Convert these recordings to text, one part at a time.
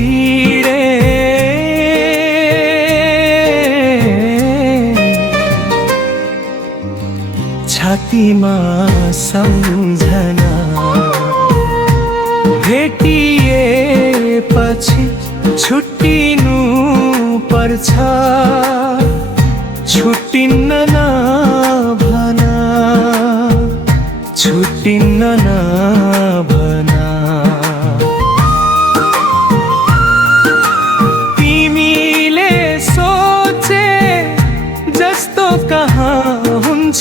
हिँडे छातीमा सम्झना भेटिएपछि छुट्टिनु पर्छ छुट्टिन्न नभना छुट्टिन्न नभना तिमीले सोचे जस्तो कहाँ हुन्छ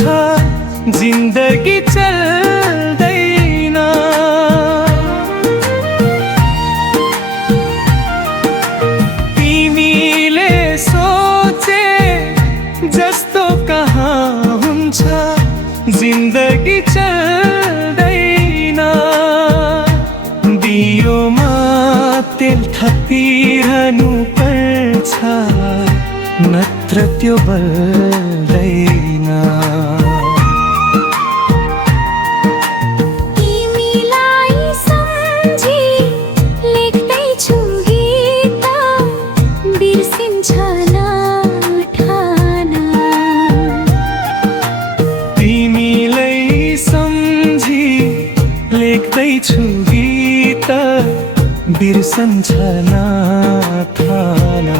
जिन्दगी चल्दैन तिमीले सोचे जस्तो कहाँ हुन्छ जिन्दगी चल्दैन दियोमा तेल थपिरहनु पर्छ नत्र त्यो बल्दैन लेख्दैछु गीत बिर्सन्छ नठाना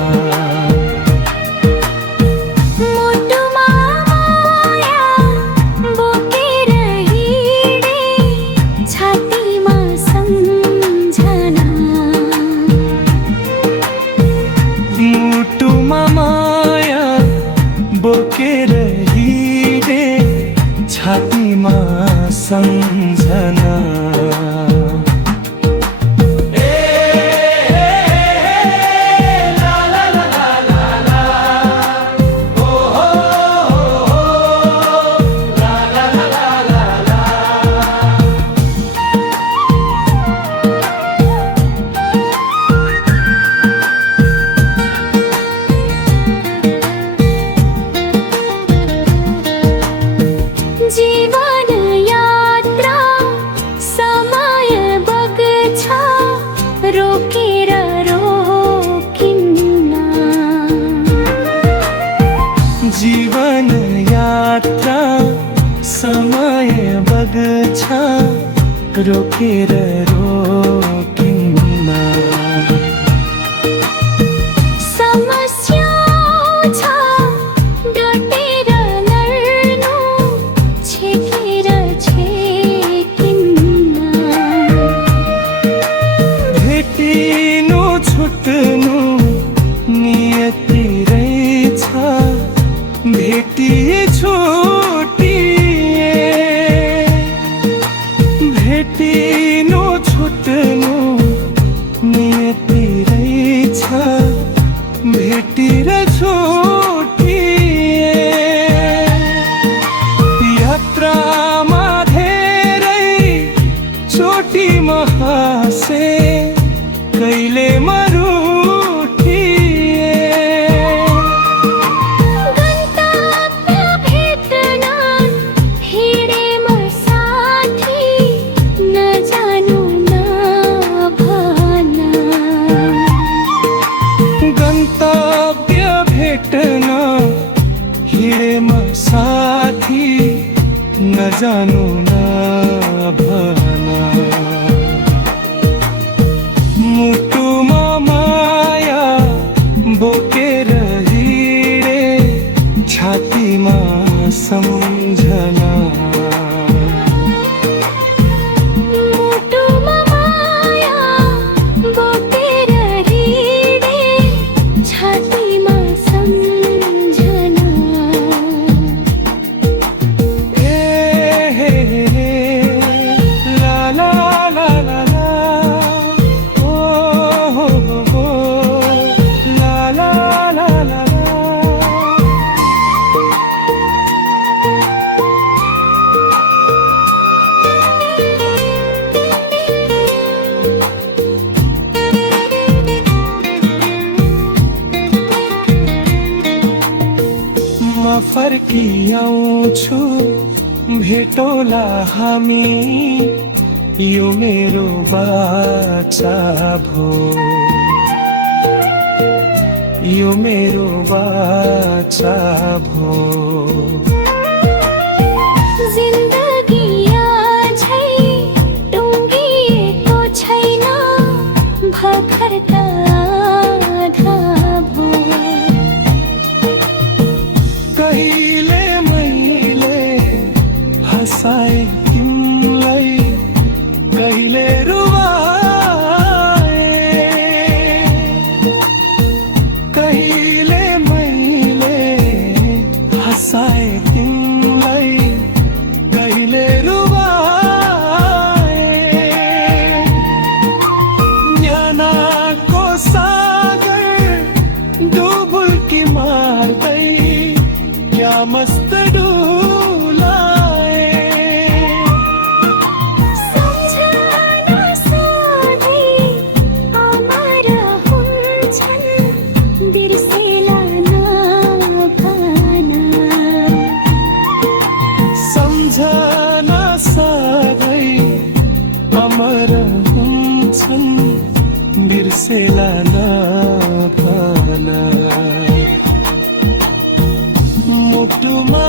मुटुमा माया बोकेर हिँडे छातीमा सम्झना मुटुमा माया बोकेर हिँडे छातीमा सम्झना जीवन यात्रा समय बग्छ रोकेर रोकिन्न जीवन यात्रा समय बग्छ रोकेर रोकिन्न समस्या छ डटेर लड्नु छेकेर छेकिन्न भेटिनु छुट्नु नियति रहेछ भेटिए छुटिए भेटिनु छुट्नु नियति रहेछ भेटेर छुटिए यात्रामा धेरै चोटी हाँसे कहिले मरुटिए गन्तव्य भेट्न हिँडे म साथी नजानु नभन गन्तव्य भेट्न हिँडे म साथी नजानु नभन मुटुमा माया बोकेर हिँडे छातीमा सम्झना मुटुमा माया बोकेर हिँडे छातीमा सम्झना ला ला ला ला ला ओ हो हो ला ला ला ला ला म फर्किआउँछु भेटौला हामी यो मेरो बाचा भो यो मेरो बाचा भो। जिन्दगी आजै टुङ्गिएको छैन, भर्खर त आधा भो। कहिले मैले हँसाए तिमीलाई, कहिले रुवाए, कहिले मैले हँसाए तिमीलाई, कहिले रुवाए। न्यानाको सागर डुबुल्की मार्दै क्या मस्त डुलाए। सम्झना सधैँ अमर हुन्छन्, बिर्सेला नभन। सम्झना सधैँ अमर हुन्छन्, बिर्सेला नभन। मुटुमा